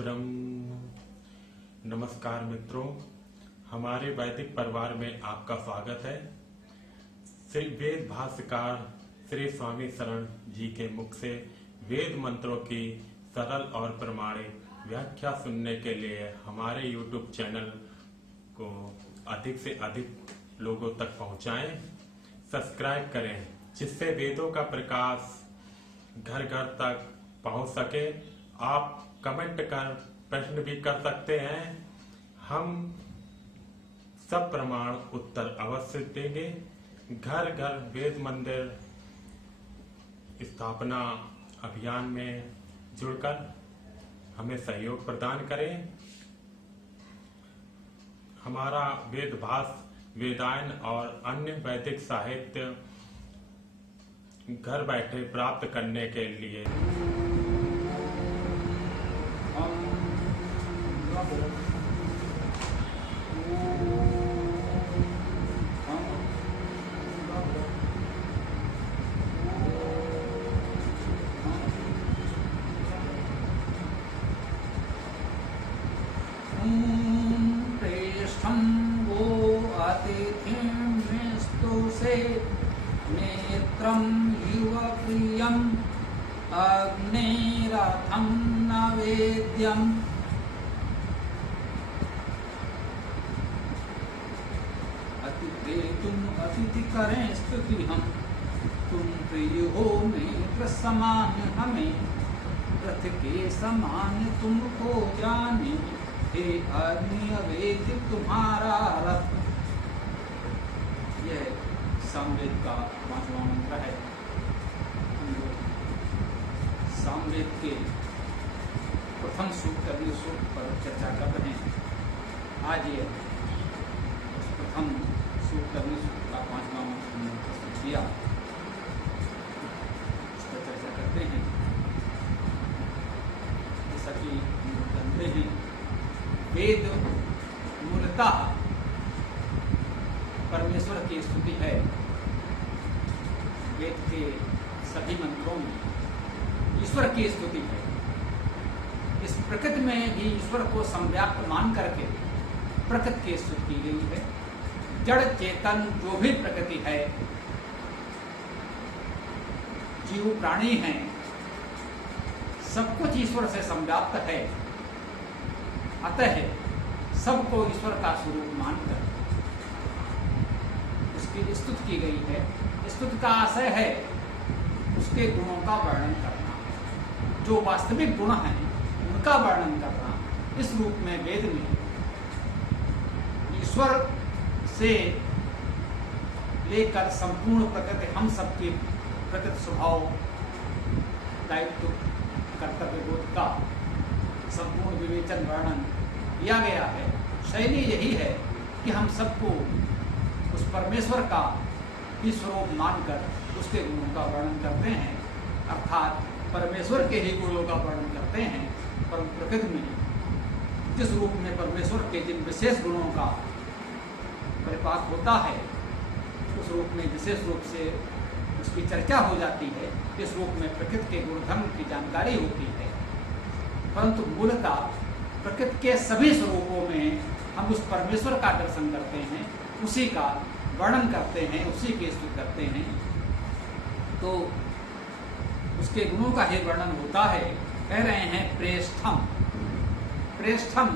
ब्रह्म। नमस्कार मित्रों, हमारे वैदिक परिवार में आपका स्वागत है। श्री वेद भाष्यकार श्री स्वामी शरण जी के मुख से वेद मंत्रों की सरल और प्रमाणिक व्याख्या सुनने के लिए हमारे YouTube चैनल को अधिक से अधिक लोगों तक पहुंचाएं, सब्सक्राइब करें, जिससे वेदों का प्रकाश घर घर तक पहुंच सके। आप कमेंट कर प्रश्न भी कर सकते हैं, हम सब प्रमाण उत्तर अवश्य देंगे। घर घर वेद मंदिर स्थापना अभियान में जुड़कर हमें सहयोग प्रदान करें। हमारा वेद भाष्य, वेदायन और अन्य वैदिक साहित्य घर बैठे प्राप्त करने के लिए नेत्रं इव प्रियम् अग्निरथं नवेद्यम्। अतिथेतुम् अतिथि करें स्तुति हम, तुम प्रिय हो नेत्र समान हमें, रथ के समान तुमको जाने, हे अग्नि अवेद्य तुम्हारा रथ। यह सामवेद का 5वां मंत्र है। सामवेद के प्रथम सूक्त अगले सूक्त पर चर्चा कर रहे हैं। आज ये प्रथम सूक्त अगले सूक्त का 5वां मंत्र हमने प्रस्तुत किया, इस पर चर्चा करते हैं। जैसा कि हम जानते हैं, वेद मूलतः परमेश्वर की स्तुति है। वेद के सभी मंत्रों में ईश्वर की स्तुति है। इस प्रकृति में भी ईश्वर को संव्याप्त मान करके प्रकृति की स्तुति की गई है। जड़ चेतन जो भी प्रकृति है, जीव प्राणी हैं, सब कुछ ईश्वर से संव्याप्त है। अतः सबको ईश्वर का स्वरूप मानकर उसकी स्तुति की गई है। स्तुति का आशय है उसके गुणों का वर्णन करना, जो वास्तविक गुण हैं उनका वर्णन करना। इस रूप में वेद में ईश्वर से लेकर संपूर्ण प्रकृति, हम सबके प्रकृति स्वभाव, दायित्व, कर्तव्य बोध का संपूर्ण विवेचन वर्णन किया गया है। शैली यही है कि हम सबको उस परमेश्वर का ही स्वरूप मानकर उसके गुणों का वर्णन करते हैं, अर्थात परमेश्वर के ही गुणों का वर्णन करते हैं। पर प्रकृति में जिस रूप में परमेश्वर के जिन विशेष गुणों का परिपाक होता है, उस रूप में विशेष रूप से उसकी चर्चा हो जाती है। इस रूप में प्रकृति के गुणधर्म की जानकारी होती है। परंतु मूलतः प्रकृति के सभी स्वरूपों में हम उस परमेश्वर का दर्शन करते हैं, उसी का वर्णन करते हैं, उसी की स्तुति करते हैं। तो उसके गुणों का ही वर्णन होता है। कह रहे हैं प्रेष्ठम। प्रेष्ठम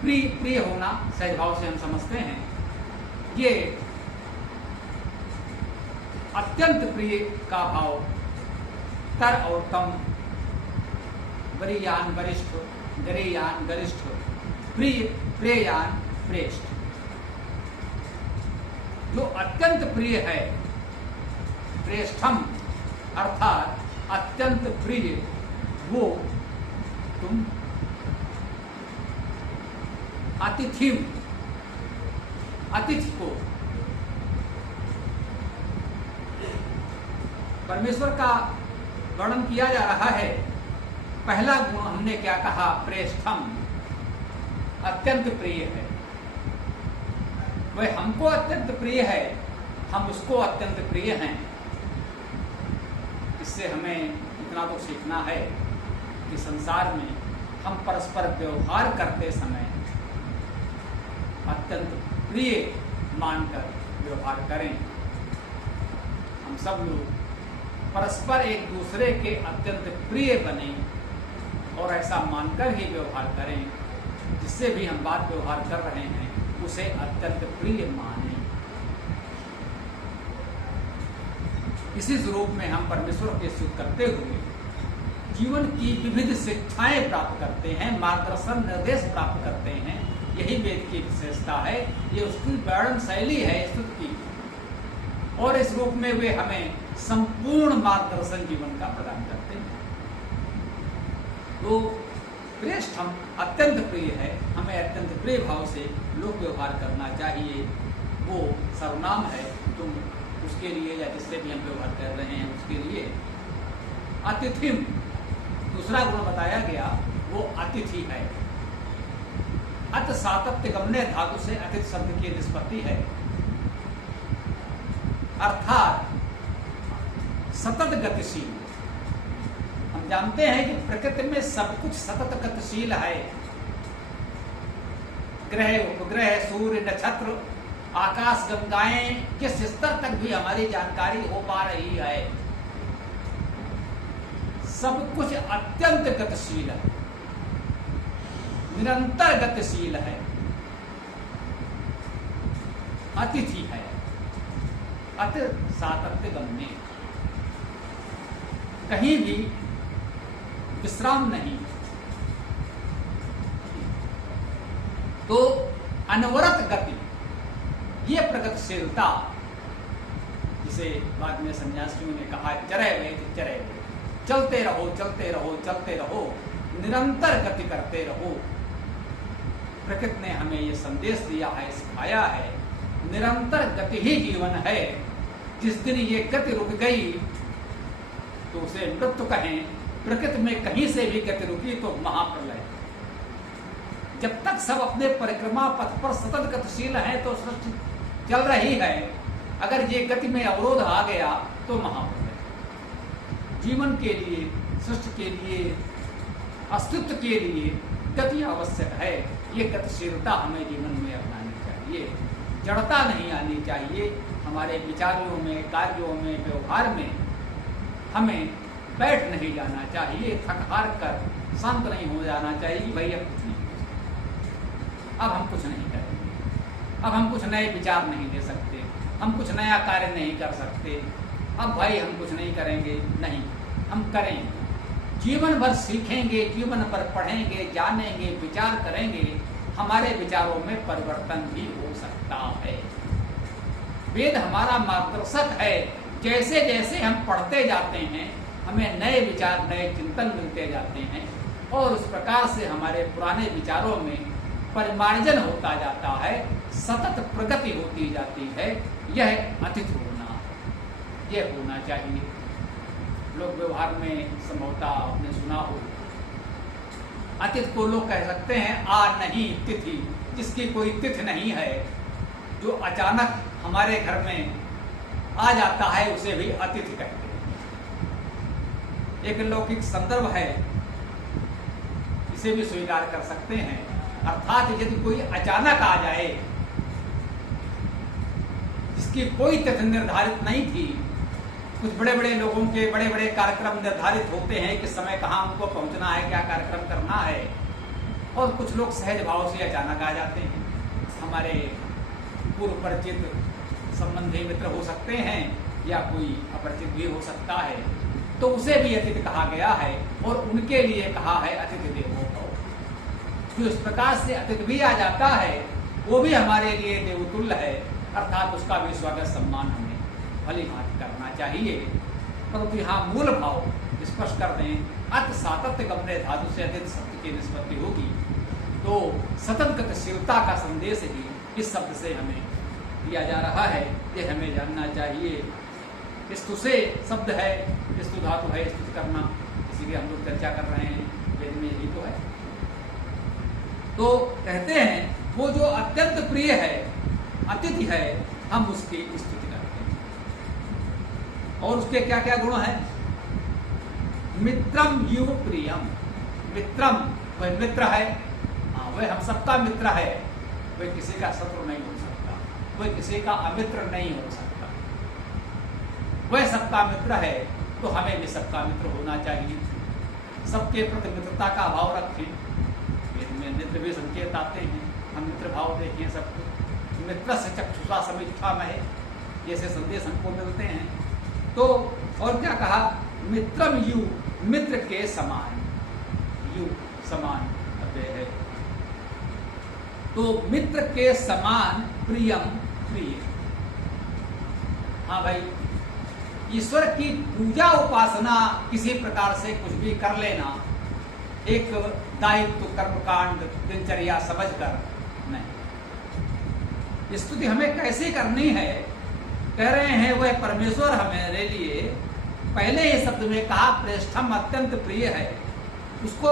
प्रिय, प्रिय होना सहज भाव से हम समझते हैं। ये अत्यंत प्रिय का भाव, तर और तम, वरीयान वरिष्ठ, गरेयान गरिष्ठ, प्रिय प्रेयान प्रेष्ठ। जो अत्यंत प्रिय है, प्रेष्ठम अर्थात अत्यंत प्रिय, वो तुम अतिथि, अतिथि को परमेश्वर का वर्णन किया जा रहा है। पहला गुण हमने क्या कहा? प्रेष्ठम, अत्यंत प्रिय है। वह हमको अत्यंत प्रिय है, हम उसको अत्यंत प्रिय हैं। इससे हमें इतना तो सीखना है कि संसार में हम परस्पर व्यवहार करते समय अत्यंत प्रिय मानकर व्यवहार करें। हम सब लोग परस्पर एक दूसरे के अत्यंत प्रिय बने और ऐसा मानकर ही व्यवहार करें, जिससे भी हम बात व्यवहार कर रहे हैं उसे अत्यंत प्रिय माने। इसी स्वरूप में हम परमेश्वर के स्तुति करते हुए जीवन की विविध शिक्षाएं प्राप्त करते हैं, मार्गदर्शन निर्देश प्राप्त करते हैं। यही वेद की विशेषता है, ये उसकी वर्णन शैली है स्तुति की, और इस रूप में वे हमें संपूर्ण मार्गदर्शन जीवन का प्रदान करते हैं। तो प्रेष्ठम अत्यंत प्रिय है, हमें अत्यंत प्रिय भाव से लोक व्यवहार करना चाहिए। वो सर्वनाम है, तुम उसके लिए या जिससे भी हम व्यवहार कर रहे हैं उसके लिए। अतिथिम, दूसरा गुण बताया गया, वो अतिथि है। अत सातत्य गमने धातु से अतिथि शब्द की निष्पत्ति है, अर्थात सतत गतिशील। हम जानते हैं कि प्रकृति में सब कुछ सतत गतिशील है। ग्रह, उपग्रह, सूर्य, नक्षत्र, आकाश गंगाएं, किस स्तर तक भी हमारी जानकारी हो पा रही है, सब कुछ अत्यंत गतिशील है, निरंतर गतिशील है, अतिथि है। अति सातत्य गम्य, कहीं भी विश्राम नहीं। तो अनवरत गति, ये प्रगतिशीलता, जिसे बाद में सन्यासियों ने कहा चरय वेद चरय वेद, चलते रहो चलते रहो चलते रहो, निरंतर गति करते रहो। प्रकृति ने हमें ये संदेश दिया है, सिखाया है, निरंतर गति ही जीवन है। जिस दिन ये गति रुक गई तो उसे मृत्यु कहें। प्रकृति में कहीं से भी गति रुकी तो महाप्रलय। जब तक सब अपने परिक्रमा पथ पर सतत गतिशील है तो सृष्टि चल रही है, अगर ये गति में अवरोध आ गया तो महाप्रलय। जीवन के लिए, सृष्टि के लिए, अस्तित्व के लिए गति आवश्यक है। ये गतिशीलता हमें जीवन में अपनानी चाहिए, जड़ता नहीं आनी चाहिए। हमारे विचारों में, कार्यों में, व्यवहार में हमें बैठ नहीं जाना चाहिए, थक हार कर शांत नहीं हो जाना चाहिए कि भाई अब कुछ नहीं, अब हम कुछ नहीं करेंगे, अब हम कुछ नए विचार नहीं दे सकते, हम कुछ नया कार्य नहीं कर सकते, अब भाई हम कुछ नहीं करेंगे। नहीं, हम करेंगे, जीवन भर सीखेंगे, जीवन भर पढ़ेंगे, जानेंगे, विचार करेंगे, हमारे विचारों में परिवर्तन भी हो सकता है। वेद हमारा मार्गदर्शक है। जैसे जैसे हम पढ़ते जाते हैं हमें नए विचार, नए चिंतन मिलते जाते हैं, और उस प्रकार से हमारे पुराने विचारों में परिमार्जन होता जाता है, सतत प्रगति होती जाती है। यह अतिथि होना, यह होना चाहिए। लोक व्यवहार में संभवतः आपने सुना हो, अतिथि को लोग कह सकते हैं आ नहीं तिथि, जिसकी कोई तिथि नहीं है, जो अचानक हमारे घर में आ जाता है उसे भी अतिथि कहते हैं। एक लौकिक संदर्भ है, इसे भी स्वीकार कर सकते हैं। अर्थात यदि कोई अचानक आ जाए, जिसकी कोई तिथि निर्धारित नहीं थी, कुछ बड़े बड़े लोगों के बड़े बड़े कार्यक्रम निर्धारित होते हैं कि समय कहाँ उनको पहुंचना है, क्या कार्यक्रम करना है, और कुछ लोग सहज भाव से अचानक आ जाते हैं। हमारे पूर्व परिचित संबंधी मित्र हो सकते हैं या कोई अपरिचित भी हो सकता है, तो उसे भी अतिथि कहा गया है, और उनके लिए कहा है अतिथि देवो भव। जो इस प्रकार से अतिथि भी आ जाता है वो भी हमारे लिए देवतुल्य है, अर्थात उसका भी स्वागत सम्मान हमें भली भांति करना चाहिए। परंतु यहाँ मूल भाव स्पष्ट कर दें, अत सातत्य गमने धातु से अतिथि शब्द की निष्पत्ति होगी, तो सतत गतिशीलता का संदेश ही इस शब्द से हमें दिया जा रहा है। ये हमें जानना चाहिए। स्तु से शब्द है, स्तु धातु है, स्तुति करना, इसीलिए हम लोग चर्चा कर रहे हैं, वेद में यही तो है। तो कहते हैं वो जो अत्यंत प्रिय है, अतिथि है, हम उसकी स्तुति करते हैं। और उसके क्या क्या गुण हैं? मित्रम युव प्रियम, मित्रम, वह मित्र है, हाँ वह हम सबका मित्र है, वह किसी का शत्रु नहीं हो सकता, वह किसी का अमित्र नहीं हो सकता। वह सबका मित्र है तो हमें भी सबका मित्र होना चाहिए। सबके प्रति मित्रता का भाव रखें। इनमें मित्र भी संकेत आते हैं, हम मित्र भाव देखें सबको। मित्र से चक्षुषा समीक्षा में जैसे संदेश हमको मिलते हैं। तो और क्या कहा, मित्रम यू, मित्र के समान, यू समान अव्यय है, तो मित्र के समान प्रियम, प्रिय। हाँ भाई, ईश्वर की पूजा उपासना किसी प्रकार से कुछ भी कर लेना एक दायित्व कर्मकांड दिनचर्या समझकर नहीं। स्तुति हमें कैसे करनी है, कह रहे हैं वह परमेश्वर हमारे लिए पहले ही शब्द में कहा प्रेष्ठम, अत्यंत प्रिय है। उसको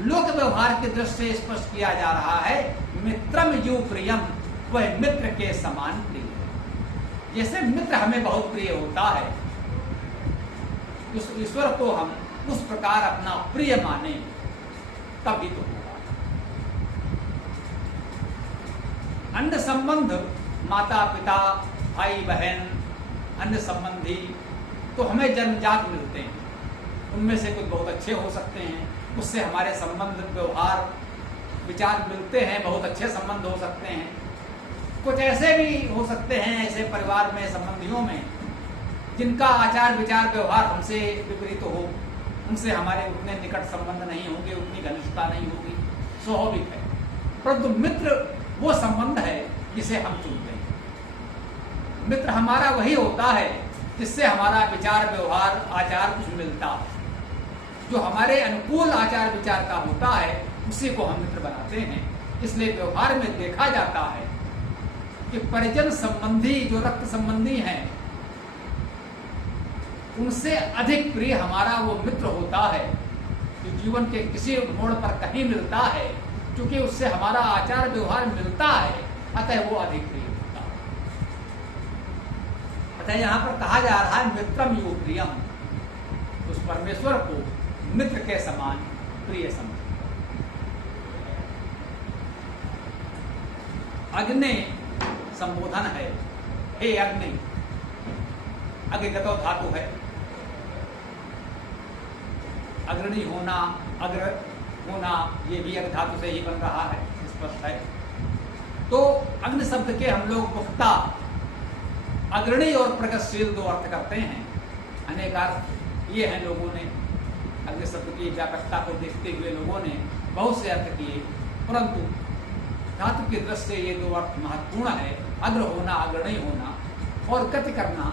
लोक व्यवहार की दृष्टि से स्पष्ट किया जा रहा है, मित्रम यू प्रियम, वह मित्र के समान प्रिय है। जैसे मित्र हमें बहुत प्रिय होता है, उस ईश्वर को हम उस प्रकार अपना प्रिय माने तभी तो होगा। अन्य संबंध, माता पिता, भाई बहन, अन्य संबंधी तो हमें जन्मजात मिलते हैं। उनमें से कुछ बहुत अच्छे हो सकते हैं, उससे हमारे संबंध, व्यवहार, विचार मिलते हैं, बहुत अच्छे संबंध हो सकते हैं। कुछ ऐसे भी हो सकते हैं, ऐसे परिवार में, संबंधियों में, जिनका आचार विचार व्यवहार हमसे विपरीत हो, उनसे हमारे उतने निकट संबंध नहीं होंगे, उतनी घनिष्ठता नहीं होगी, स्वाभाविक है। परंतु मित्र वो संबंध है जिसे हम चुनते हैं। मित्र हमारा वही होता है जिससे हमारा विचार व्यवहार आचार कुछ मिलता है। जो हमारे अनुकूल आचार विचार का होता है उसी को हम मित्र बनाते हैं। इसलिए व्यवहार में देखा जाता है कि परिजन संबंधी, जो रक्त संबंधी हैं, उनसे अधिक प्रिय हमारा वो मित्र होता है जो जीवन के किसी मोड़ पर कहीं मिलता है। क्योंकि उससे हमारा आचार व्यवहार मिलता है, अतः वो अधिक प्रिय होता है। अतः यहाँ पर कहा जा रहा है मित्रम यू प्रियम, उस परमेश्वर को मित्र के समान प्रिय समझ। अग्नि संबोधन है, हे अग्नि, अग्निगतो धातु है, अग्रणी होना, अग्र होना, ये भी अग्नि धातु से ही बन रहा है, स्पष्ट है। तो अग्नि शब्द के हम लोग मुख्यतः अग्रणी और प्रगतिशील दो अर्थ करते हैं। अनेक अर्थ ये हैं, लोगों ने अग्नि शब्द की व्यापकता को देखते हुए लोगों ने बहुत से अर्थ किए, परंतु धातु की दृष्टि से ये दो अर्थ महत्वपूर्ण है। अग्र होना, अग्रणी होना, और गति करना,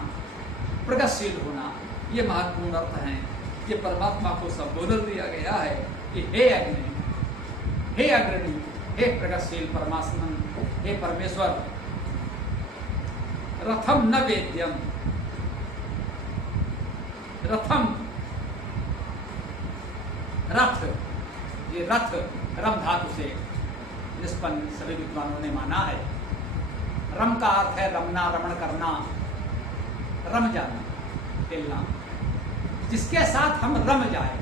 प्रगतिशील होना, ये महत्वपूर्ण अर्थ हैं। ये परमात्मा को संबोधन दिया गया है कि हे अग्नि, हे अग्रणी, हे प्रगतिशील परमात्मन, हे परमेश्वर, रथम न वेद्यम, रथम रथ, ये रथ रम धातु से निष्पन्न सभी विद्वानों ने माना है। रम का अर्थ है रमना, रमण करना, रम जाना, खेलना, जिसके साथ हम रम जाए।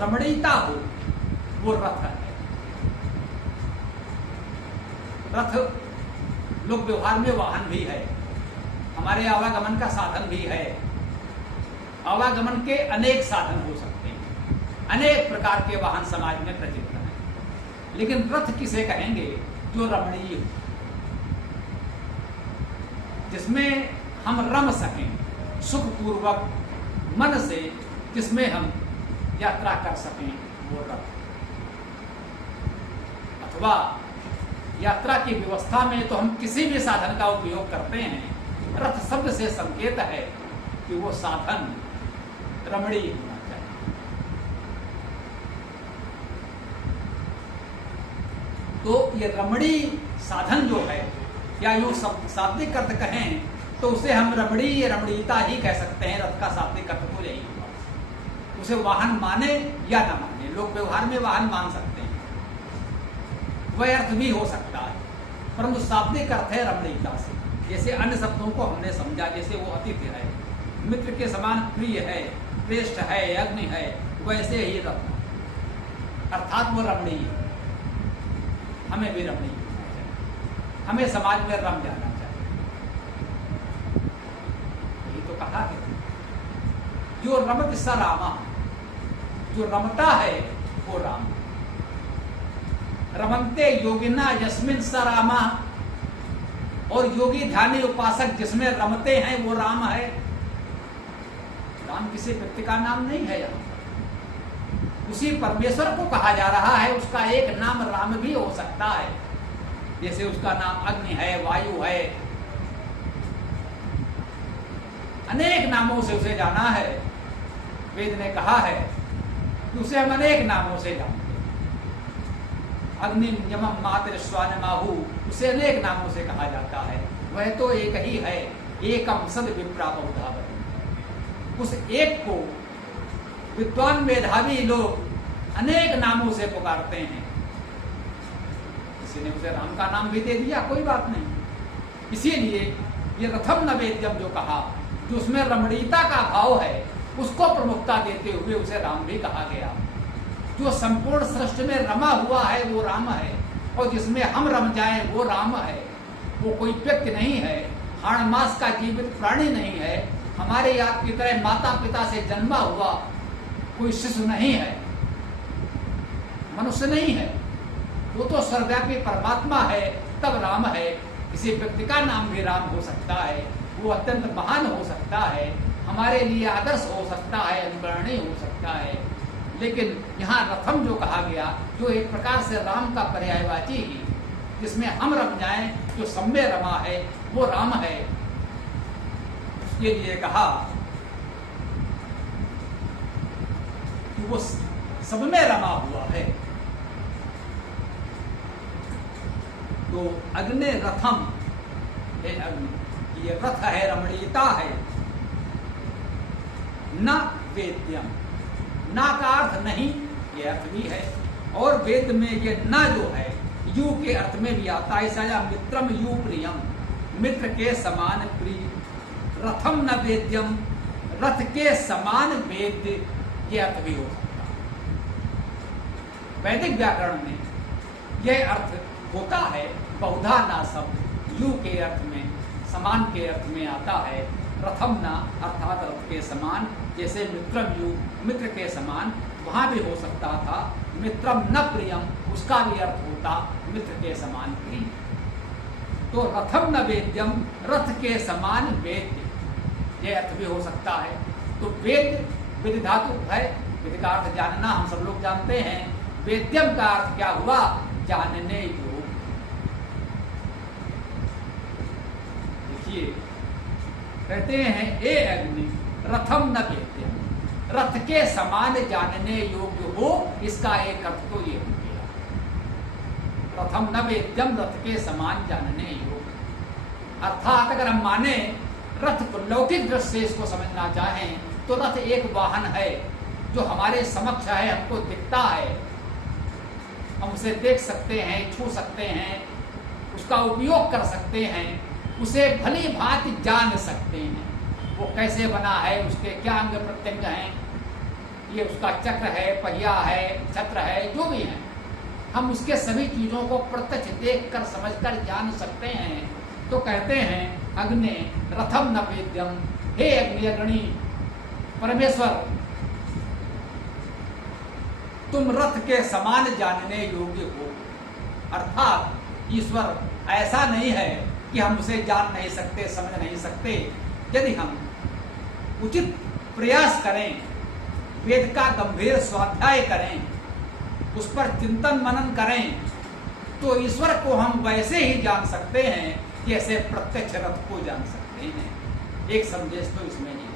रमणीयता हो, वो रथ है। रथ लोक व्यवहार में वाहन भी है, हमारे आवागमन का साधन भी है। आवागमन के अनेक साधन हो सकते हैं, अनेक प्रकार के वाहन समाज में प्रचलित हैं, लेकिन रथ किसे कहेंगे? जो रमणीय हो, जिसमें हम रम सकें सुखपूर्वक मन से, जिसमें हम यात्रा कर सकें, वो रथ। अथवा यात्रा की व्यवस्था में तो हम किसी भी साधन का उपयोग करते हैं। रथ शब्द से संकेत है कि वो साधन रमणीय होना चाहिए। तो ये रमणीय साधन जो है, या यूं शाब्दिक अर्थ कहें तो उसे हम रमणीय, रमणीयता ही कह सकते हैं। रथ का शाब्दिक अर्थ तो यही हुआ। उसे वाहन माने या न माने, लोग व्यवहार में वाहन मान सकते हैं, वह अर्थ भी हो सकता है, परंतु शाब्दिक अर्थ है रमणीयता से। जैसे अन्य शब्दों को हमने समझा, जैसे वो अतिथि है, मित्र के समान प्रिय है, श्रेष्ठ है, अग्नि है, वैसे ही रत्न अर्थात वो रमणीय, हमें भी रमणीय होना चाहिए, हमें समाज में रम जाना चाहिए। यही तो कहा है, जो रमत स रामा, जो रमता है वो राम। रमन्ते योगिना यस्मिन स रामा, और योगी ध्यानी उपासक जिसमें रमते हैं वो राम है। राम किसी व्यक्ति का नाम नहीं है, यहाँ उसी परमेश्वर को कहा जा रहा है। उसका एक नाम राम भी हो सकता है, जैसे उसका नाम अग्नि है, वायु है, अनेक नामों से उसे जाना है। वेद ने कहा है कि उसे हम अनेक नामों से जानते हैं। अग्नि यमम मातृ स्वान माहु, उसे अनेक नामों से कहा जाता है। वह तो एक ही है, एकम सद विप्रा बहुधावति। उस एक को विद्वान मेधावी लोग अनेक नामों से पुकारते हैं। किसी ने उसे राम का नाम भी दे दिया, कोई बात नहीं। इसीलिए ये रथम नवेद्यम जो कहा, जो उसमें रमणीयता का भाव है, उसको प्रमुखता देते हुए उसे राम भी कहा गया। जो संपूर्ण सृष्टि में रमा हुआ है वो राम है, और जिसमें हम रम जाएं वो राम है। वो कोई व्यक्ति नहीं है, हाड़ मास का जीवित प्राणी नहीं है, हमारे आपकी तरह माता पिता से जन्मा हुआ कोई शिशु नहीं है, मनुष्य नहीं है। वो तो सर्वव्यापी परमात्मा है, तब राम है। किसी व्यक्ति का नाम भी राम हो सकता है, वो अत्यंत महान हो सकता है, हमारे लिए आदर्श हो सकता है, अनुकरणीय हो सकता है। लेकिन यहाँ रथम जो कहा गया, जो एक प्रकार से राम का पर्यायवाची ही, जिसमें हम रम जाएं, जो सब में रमा है वो राम है। उसके लिए कहा कि वो सब में रमा हुआ है। तो अग्नि रथम, हे अग्नि, ये रथ है, रमणीयता है। न वेद्यम, ना का अर्थ नहीं, ये अर्थ भी है। और वेद में ये न जो है यू के अर्थ में भी आता है। ऐसा मित्रम यू प्रियम, मित्र के समान प्रिय। रथम न वेद्यम, रथ के समान वेद्य, ये अर्थ भी हो सकता है। वैदिक व्याकरण में यह अर्थ होता है। बहुधा ना शब्द यू के अर्थ में, समान के अर्थ में आता है। रथम ना अर्थात रथ के समान, जैसे मित्रम यू, मित्र के समान, वहां भी हो सकता था। मित्रम न प्रियम, उसका भी अर्थ होता मित्र के समान प्रिय। तो रथम न वेद्यम, रथ के समान वेद्य, यह अर्थ भी हो सकता है। तो वेद, विद धातु है, विद का अर्थ जानना, हम सब लोग जानते हैं। वेद्यम का अर्थ क्या हुआ? जानने योग्य। देखिए, कहते हैं ए अग्नि रथम न वेद्यम, रथ के समान जानने योग्य हो, इसका एक अर्थ तो ये हो गया। रथम न वेद्यम, रथ के समान जानने योग्य। अर्थात अगर हम माने रथ को लौकिक दृष्टि से इसको समझना चाहें, तो रथ एक वाहन है जो हमारे समक्ष है, हमको दिखता है, हम उसे देख सकते हैं, छू सकते हैं, उसका उपयोग कर सकते हैं, उसे भली भांति जान सकते हैं। वो कैसे बना है, उसके क्या अंग प्रत्यंग हैं, ये उसका चक्र है, पहिया है, छत्र है, जो भी है, हम उसके सभी चीजों को प्रत्यक्ष देखकर समझकर जान सकते हैं। तो कहते हैं अग्नि रथम न वेद्यम, हे अग्नि अग्नि परमेश्वर, तुम रथ के समान जानने योग्य हो। अर्थात ईश्वर ऐसा नहीं है कि हम उसे जान नहीं सकते, समझ नहीं सकते। यदि हम उचित प्रयास करें, वेद का गंभीर स्वाध्याय करें, उस पर चिंतन मनन करें, तो ईश्वर को हम वैसे ही जान सकते हैं जैसे प्रत्यक्ष रथ को जान सकते हैं। एक संदेश तो इसमें ही है।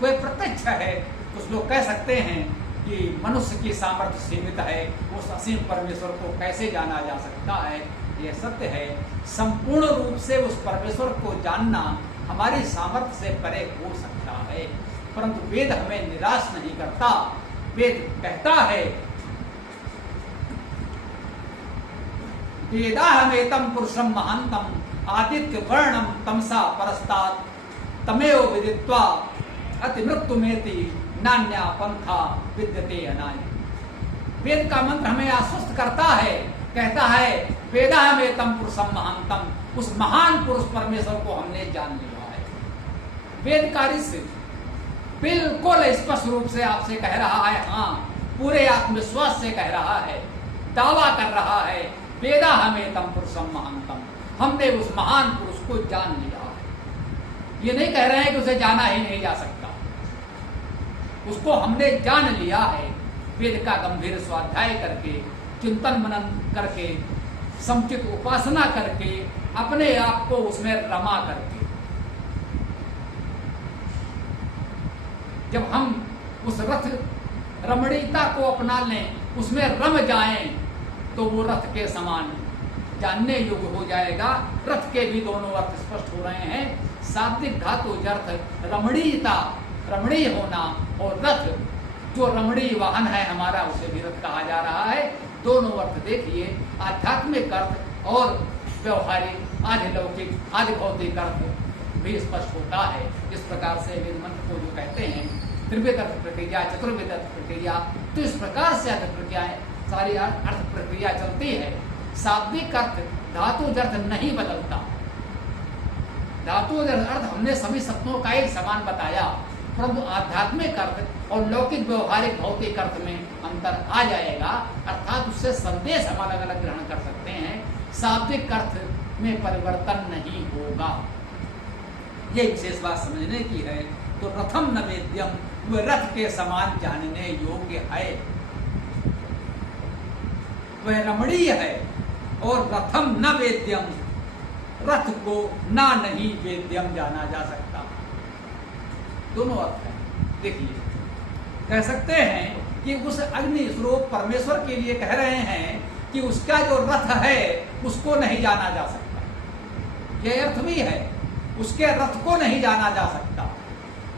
कोई प्रत्यक्ष है, कुछ लोग कह सकते हैं कि मनुष्य की सामर्थ्य सीमित है, उस असीम परमेश्वर को कैसे जाना जा सकता है। यह सत्य है, संपूर्ण रूप से उस परमेश्वर को जानना हमारी सामर्थ्य से परे हो सकता है, परंतु वेद हमें निराश नहीं करता। वेद कहता है वेदाहमेतम पुरुषम महांतम आदित्य वर्णम तमसा परस्तात् तमेव विदित्वा अति मृत्युमेति नान्या पंथा विद्यते अनाय। वेद का मंत्र हमें आश्वस्त करता है, कहता है वेदाहमेतं पुरुषं महांतम, उस महान पुरुष परमेश्वर को हमने जान लिया है। वेद का ऋषि बिल्कुल स्पष्ट रूप से आपसे कह रहा है, हाँ पूरे आत्मविश्वास से कह रहा है, दावा कर रहा है, वेदाहमेतं पुरुषं महांतम, हमने उस महान पुरुष को जान लिया है। ये नहीं कह रहे हैं कि उसे जाना ही नहीं जा सकता, उसको हमने जान लिया है। वेद का गंभीर स्वाध्याय करके, चिंतन मनन करके, समुचित उपासना करके, अपने आप को उसमें रमा करके। जब हम उस रथ रमणीयता को अपना लें, उसमें रम जाएं, तो वो रथ के समान जानने योग्य हो जाएगा। रथ के भी दोनों अर्थ स्पष्ट हो रहे हैं। शाब्दिक धातु अर्थ रमणीयता, रमणीय होना, और रथ जो रमणीय वाहन है हमारा, उसे भी रथ कहा जा रहा है। दोनों अर्थ देखिए, आध्यात्मिक अर्थ और व्यवहारिक आधि लौकिक आधि भौतिक अर्थ भी स्पष्ट होता है। इस प्रकार से वेद मंत्र को जो कहते हैं त्रिविध अर्थ प्रक्रिया, चतुर्विध अर्थ प्रक्रिया, तो इस प्रकार से अर्थ प्रक्रियाएं, सारी अर्थ प्रक्रिया चलती है। शाब्दिक अर्थ धातु अर्थ नहीं बदलता। धातु अर्थ हमने सभी शब्दों का एक समान बताया, परंतु आध्यात्मिक अर्थ और लौकिक व्यवहारिक भौतिक अर्थ में अंतर आ जाएगा, अर्थात उससे संदेश हम अलग अलग ग्रहण कर सकते हैं। शाब्दिक अर्थ में परिवर्तन नहीं होगा। ये विशेष बात समझने की है। तो रथम न वेद्यम, वह रथ के समान जानने योग्य है, वह रमणीय है। और रथम न वेद्यम, रथ को ना नहीं वेद्यम जाना जा सकता। दोनों अर्थ है। देखिए, कह सकते हैं कि उस अग्नि स्वरूप परमेश्वर के लिए कह रहे हैं कि उसका जो रथ है उसको नहीं जाना जा सकता। यह अर्थ भी है, उसके रथ को नहीं जाना जा सकता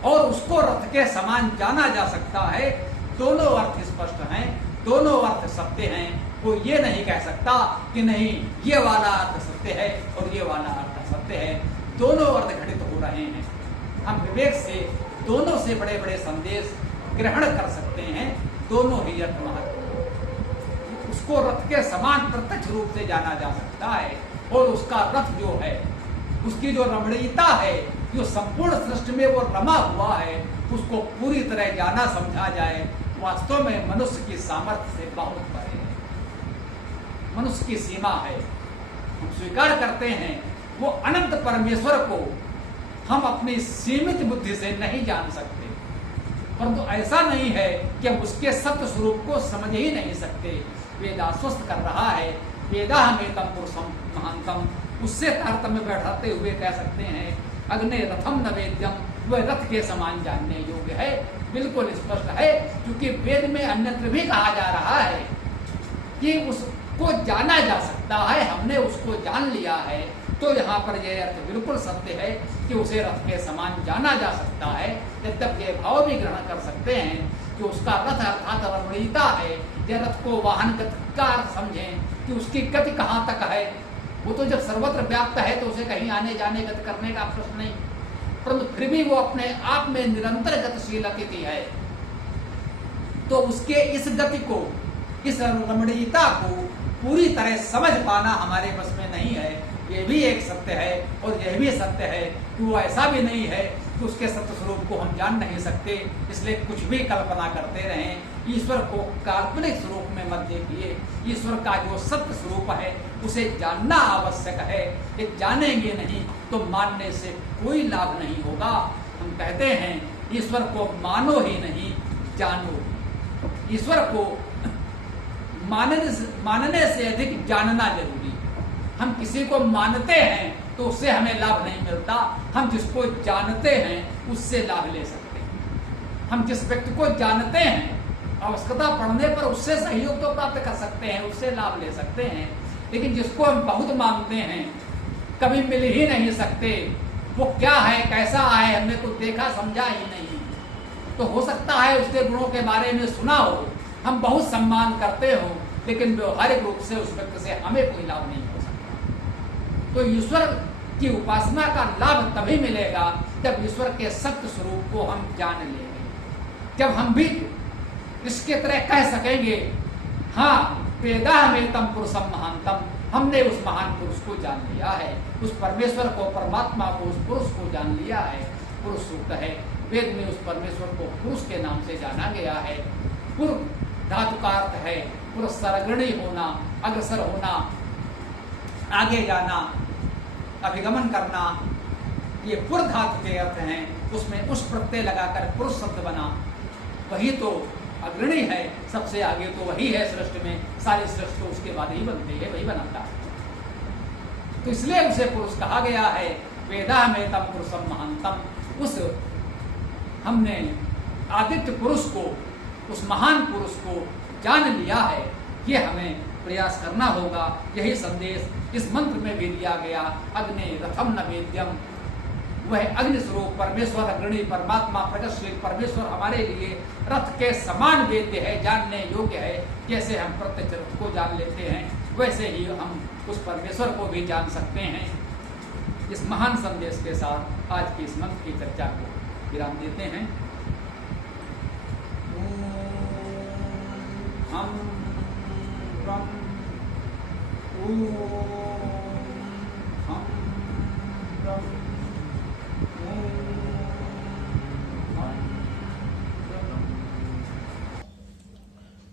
और उसको रथ के समान जाना जा सकता है। दोनों अर्थ स्पष्ट हैं, दोनों अर्थ सत्य हैं। वो ये नहीं कह सकता कि नहीं ये वाला अर्थ सत्य है और ये वाला अर्थ सत्य है। दोनों अर्थ घटित हो रहे हैं। हम विवेक से दोनों से बड़े बड़े संदेश ग्रहण कर सकते हैं। दोनों ही अर्थ महत्व, उसको रथ के समान प्रत्यक्ष रूप से जाना जा सकता है। और उसका रथ जो है, उसकी जो रमणीयता है, जो संपूर्ण सृष्टि में वो रमा हुआ है, उसको पूरी तरह जाना समझा जाए, वास्तव में मनुष्य की सामर्थ्य से बहुत परे है। मनुष्य की सीमा है। हम स्वीकार करते हैं वो अनंत परमेश्वर को हम अपनी सीमित बुद्धि से नहीं जान सकते, परंतु ऐसा नहीं है कि हम उसके सत्य स्वरूप को समझ ही नहीं सकते। वेद आश्वस्त कर रहा है, वेदाहमेतं पुरुषं महांतम, उससे तारतम्य बैठाते हुए कह सकते हैं अग्ने रथम न वेद्यम, वह रथ के समान जानने योग्य है। बिल्कुल स्पष्ट है, क्योंकि वेद में अन्यत्र भी कहा जा रहा है कि उसको जाना जा सकता है, हमने उसको जान लिया है। तो यहाँ पर यह अर्थ बिल्कुल सत्य है कि उसे रथ के समान जाना जा सकता है। यद्यप ये भाव भी ग्रहण कर सकते हैं कि उसका रथ अर्थात रमणीयता है। यह रथ को वाहन का अर्थ समझें कि उसकी गति कहाँ तक है। वो तो जब सर्वत्र व्याप्त है तो उसे कहीं आने जाने गति करने का प्रश्न नहीं, परंतु फिर भी वो अपने आप में निरंतर गतिशील अतिथि है। तो उसके इस गति को, इस रमणीयता को पूरी तरह समझ पाना हमारे बस में नहीं है। ये भी एक सत्य है और यह भी सत्य है कि वो ऐसा भी नहीं है कि उसके सत्य स्वरूप को हम जान नहीं सकते, इसलिए कुछ भी कल्पना करते रहें। ईश्वर को काल्पनिक स्वरूप में मत देखिए। ईश्वर का जो सत्य स्वरूप है उसे जानना आवश्यक है। ये जानेंगे नहीं तो मानने से कोई लाभ नहीं होगा। हम कहते हैं ईश्वर को मानो ही नहीं, जानो। ईश्वर को मानने से अधिक जानना जरूरी है। हम किसी को मानते हैं तो उससे हमें लाभ नहीं मिलता, हम जिसको जानते हैं उससे लाभ ले सकते हैं। हम जिस व्यक्ति को जानते हैं, आवश्यकता पड़ने पर उससे सहयोग तो प्राप्त कर सकते हैं, उससे लाभ ले सकते हैं। लेकिन जिसको हम बहुत मानते हैं, कभी मिल ही नहीं सकते, वो क्या है कैसा है हमने कुछ देखा समझा ही नहीं, तो हो सकता है उसके गुणों के बारे में सुना हो, हम बहुत सम्मान करते हो, लेकिन व्यवहारिक रूप से उस व्यक्ति से हमें कोई लाभ नहीं हो सकता। तो ईश्वर की उपासना का लाभ तभी मिलेगा जब ईश्वर के सत्य स्वरूप को हम जान लेंगे, जब हम भी इसके तरह कह सकेंगे, हाँ वेदाहमेतम पुरुषम महानतम, हमने उस महान पुरुष को जान लिया है, उस परमेश्वर को, परमात्मा को, उस पुरुष को जान लिया है। पुरुष सूक्त है, वेद में उस परमेश्वर को पुरुष के नाम से जाना गया है। पुर धातु का अर्थ है पुरस्कार, अग्रणी होना, अग्रसर होना, आगे जाना, अभिगमन करना, ये पुर धातु के अर्थ हैं। उसमें उस प्रत्यय लगाकर पुरुष शब्द बना, वही तो अग्रणी है, सबसे आगे तो वही है सृष्टि में, सारी सृष्टि तो उसके बाद ही बनती है, वही बनाता है। तो इसलिए उसे पुरुष कहा गया है। वेदाहमेतम पुरुषम महानतम, उस हमने आदित्य पुरुष को, उस महान पुरुष को जान लिया है, ये हमें प्रयास करना होगा। यही संदेश इस मंत्र में भी दिया गया। अग्नि रथम न वेद्यम, वह अग्नि स्वरूप परमेश्वर, अग्रणी परमात्मा, प्रगतिशील परमेश्वर हमारे लिए रथ के समान वेद्य है, जानने योग्य है। जैसे हम प्रत्यक्ष रथ को जान लेते हैं, वैसे ही हम उस परमेश्वर को भी जान सकते हैं। इस महान संदेश के साथ आज की इस मंत्र की चर्चा को विराम देते हैं। हम ब्रह्म हम ब्रह्म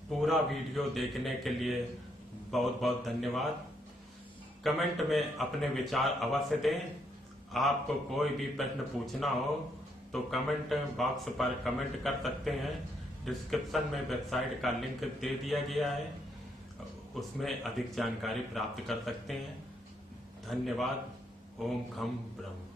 पूरा वीडियो देखने के लिए बहुत बहुत धन्यवाद। कमेंट में अपने विचार अवश्य दें। आपको कोई भी प्रश्न पूछना हो तो कमेंट बॉक्स पर कमेंट कर सकते हैं। डिस्क्रिप्शन में वेबसाइट का लिंक दे दिया गया है, उसमें अधिक जानकारी प्राप्त कर सकते हैं। धन्यवाद। ओम खम ब्रह्म।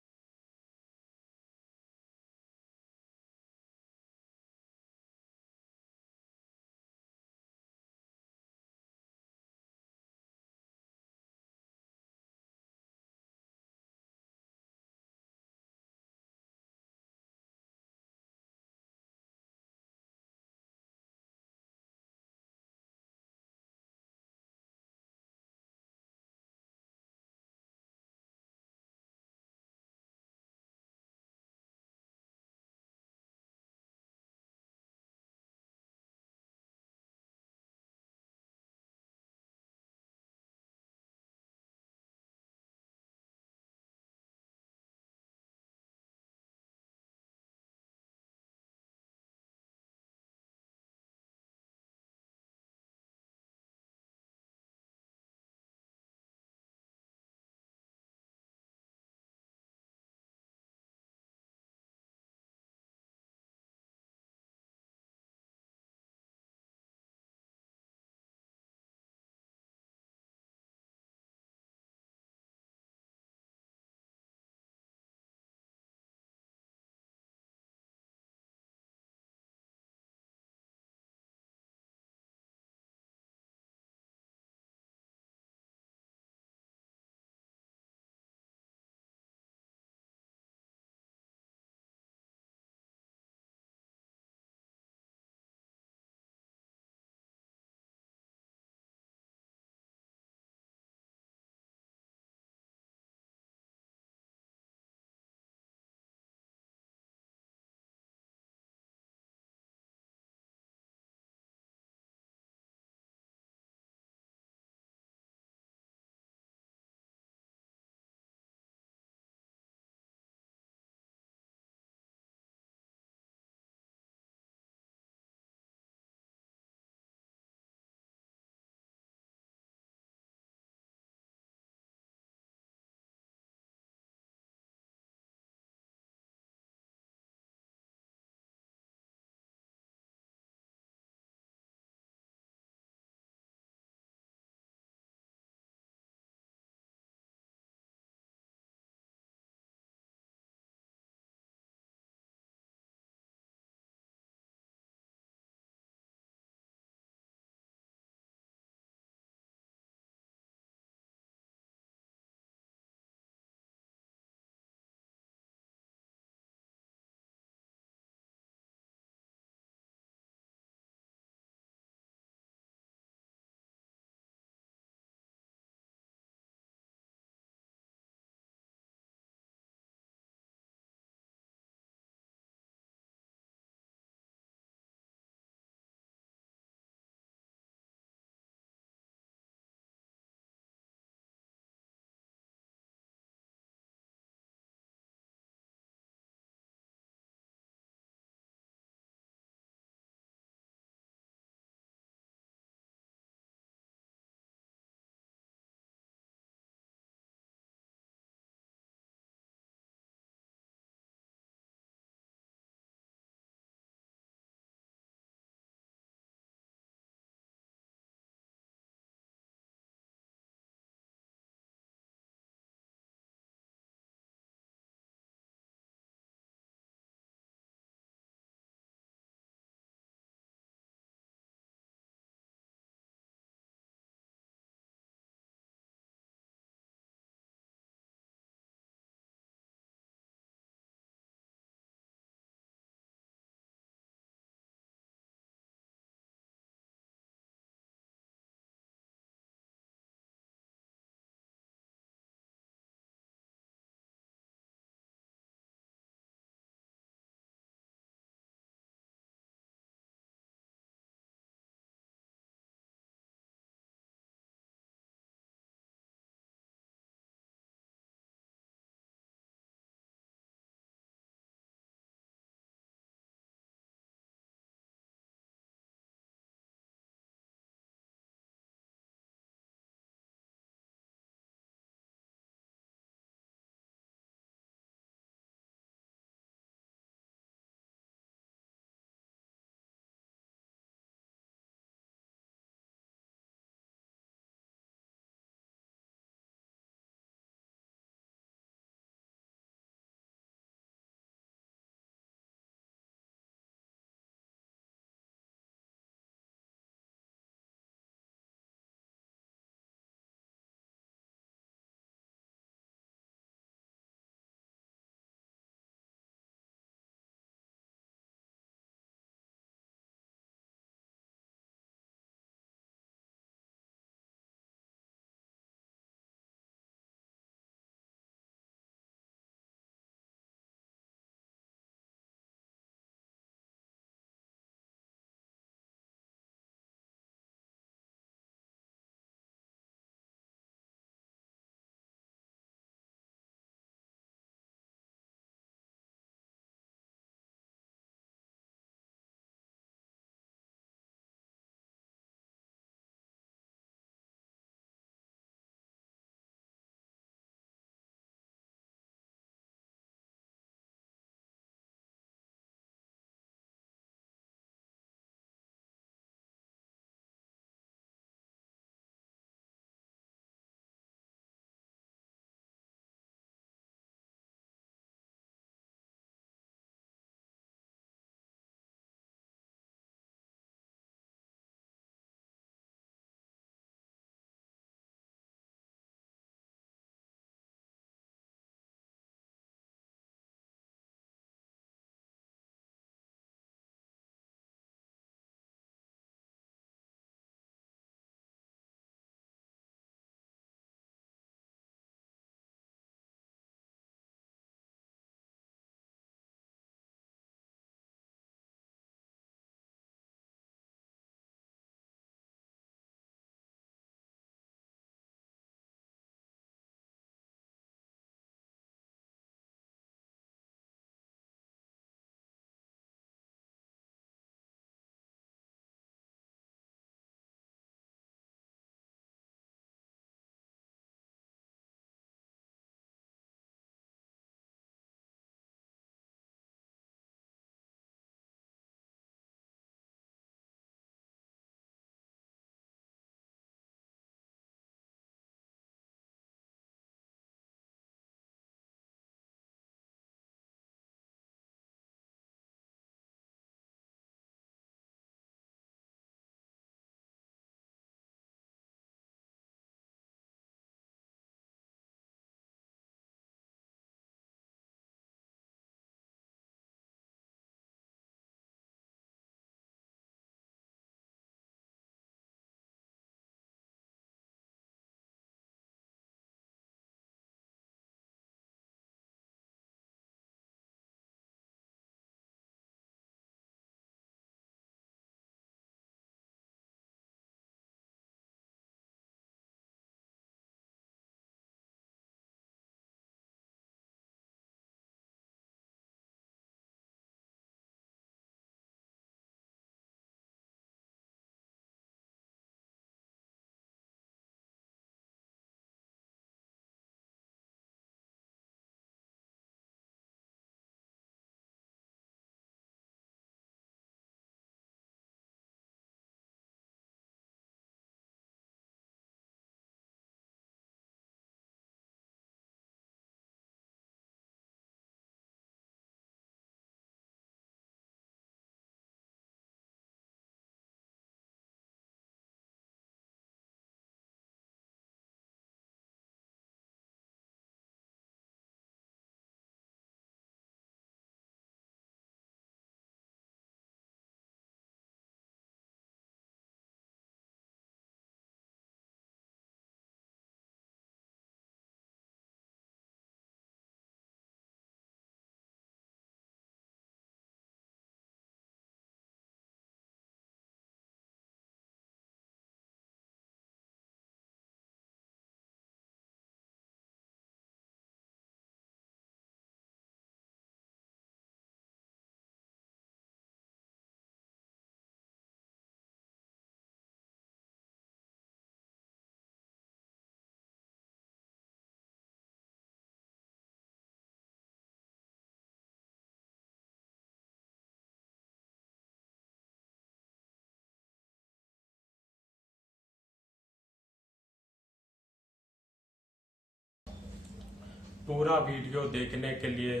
पूरा वीडियो देखने के लिए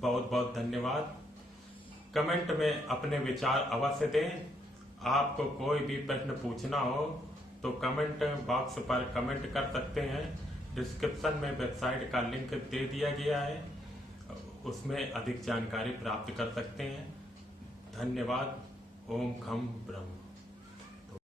बहुत बहुत धन्यवाद। कमेंट में अपने विचार अवश्य दें। आपको कोई भी प्रश्न पूछना हो तो कमेंट बॉक्स पर कमेंट कर सकते हैं। डिस्क्रिप्शन में वेबसाइट का लिंक दे दिया गया है, उसमें अधिक जानकारी प्राप्त कर सकते हैं। धन्यवाद। ओम खम ब्रह्म।